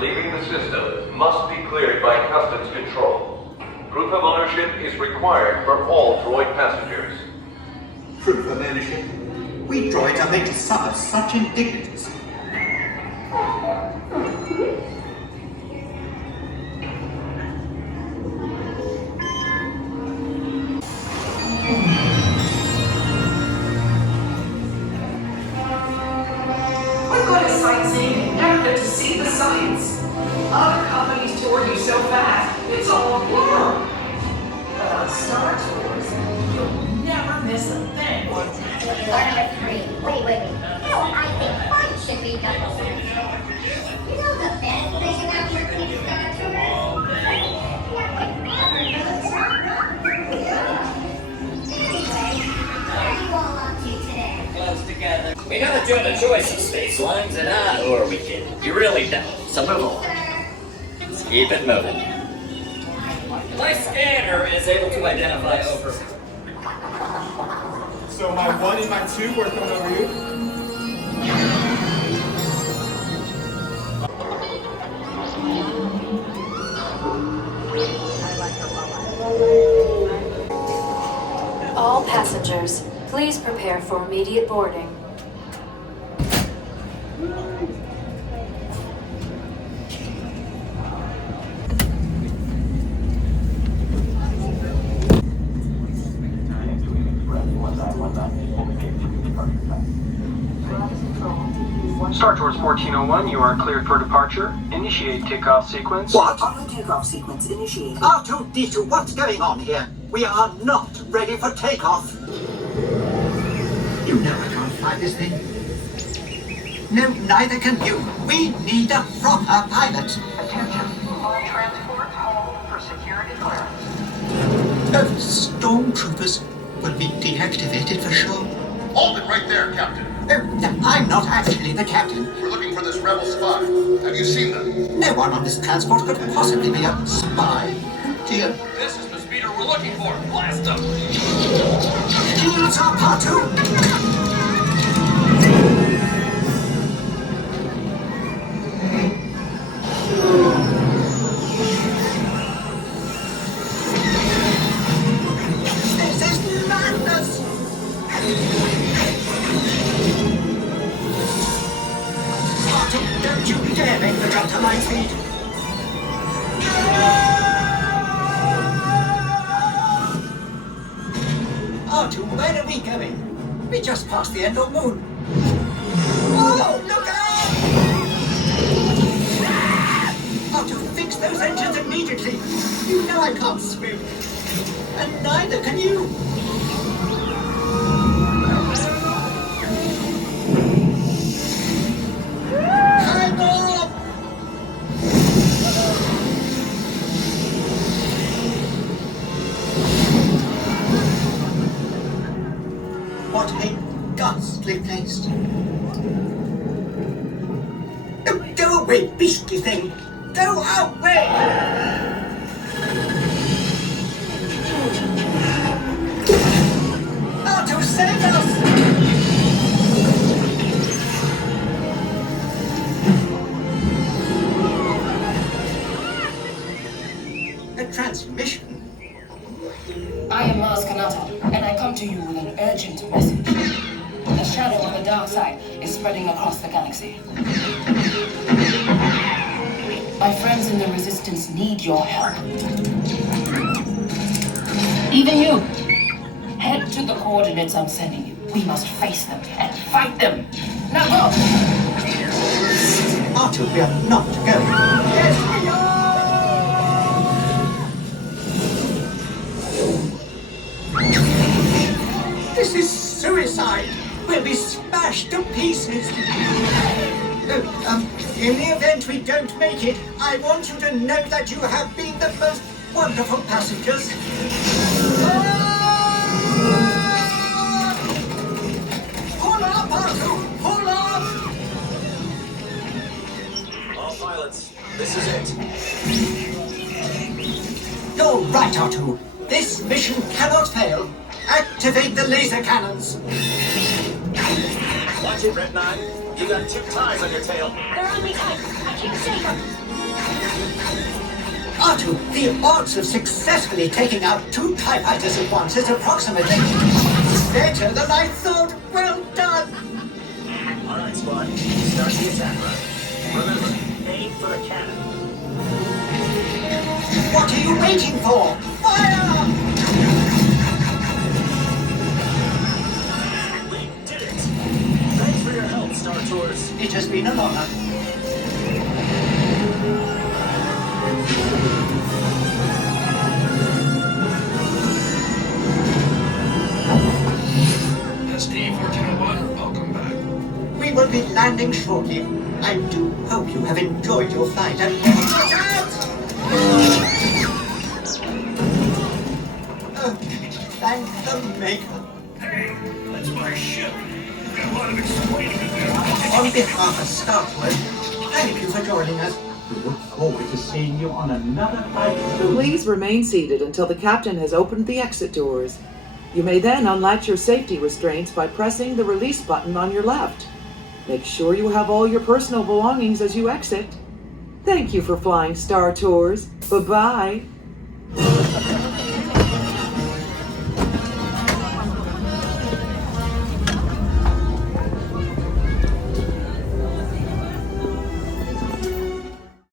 leaving the system must be cleared by customs control. Proof of ownership is required for all droid passengers. Proof of ownership? We droids are made to suffer such indignities. We're going to sightseeing in Canada to see the sights. Other companies tour you so fast, it's all a blur. But on Star Tours, you'll never miss a thing. Wait. No, I think fun should be number one. You know the best thing about working in Star Tours? Anyway, what are you all up to today? Close together. We know that you have a choice of space lines and or we can. You really don't. So move along. Let's keep it moving. My scanner is able to identify over. So my 1 and my 2 were coming over you? All passengers, please prepare for immediate boarding. Star Tours 1401, you are cleared for departure. Initiate takeoff sequence. What? Auto takeoff sequence initiated. R2-D2, what's going on here? We are not ready for takeoff. You know I can't fly this thing. No, neither can you. We need a proper pilot. Attention, all transports hold for security clearance. Those stormtroopers will be deactivated for sure. Hold it right there, Captain. Oh, no, I'm not actually the captain. We're looking for this rebel spy. Have you seen them? No one on this transport could possibly be a spy. Oh, dear. This is the speeder we're looking for. Blast them! Shields are R2! This is madness! R2, don't you dare make the jump to light speed! R2, where are we going? We just passed the Endor moon. Oh, look out! R2, fix those engines immediately. You know I can't swim. And neither can you. Hang on! What a ghastly place. Oh, go away, beastly thing! Go away! R2, save us! A transmission? I am Mars Kanata, and I come to you with an urgent message. The shadow of the dark side is spreading across the galaxy. My friends in the Resistance need your help. Even you! Head to the coordinates I'm sending you. We must face them and fight them. Now go! R2, we are not going. Yes, we are! This is suicide! We'll be smashed to pieces! In the event we don't make it, I want you to know that you have been the most wonderful passengers. Pull up, R2! Pull up! All pilots, this is it. You're right, R2. This mission cannot fail. Activate the laser cannons. Watch it, Red 9. You got 2 ties on your tail. They're on me tight. I can't shake them. R2, the odds of successfully taking out 2 TIE fighters at once is approximately better than I thought. Well done. All right, squad. Start the attack run. Remember, aim for the cannon. What are you waiting for? Fire! We did it! Thanks for your help, Star Tours. It has been an honor. SD-1401, welcome back. We will be landing shortly. I do hope you have enjoyed your flight and watch out! Oh, thank the Maker. Hey, that's my ship. Got a lot of explaining to do. On behalf of Star Wars, thank you for joining us. We look forward to seeing you on another flight soon. Please remain seated until the captain has opened the exit doors. You may then unlatch your safety restraints by pressing the release button on your left. Make sure you have all your personal belongings as you exit. Thank you for flying Star Tours. Bye-bye.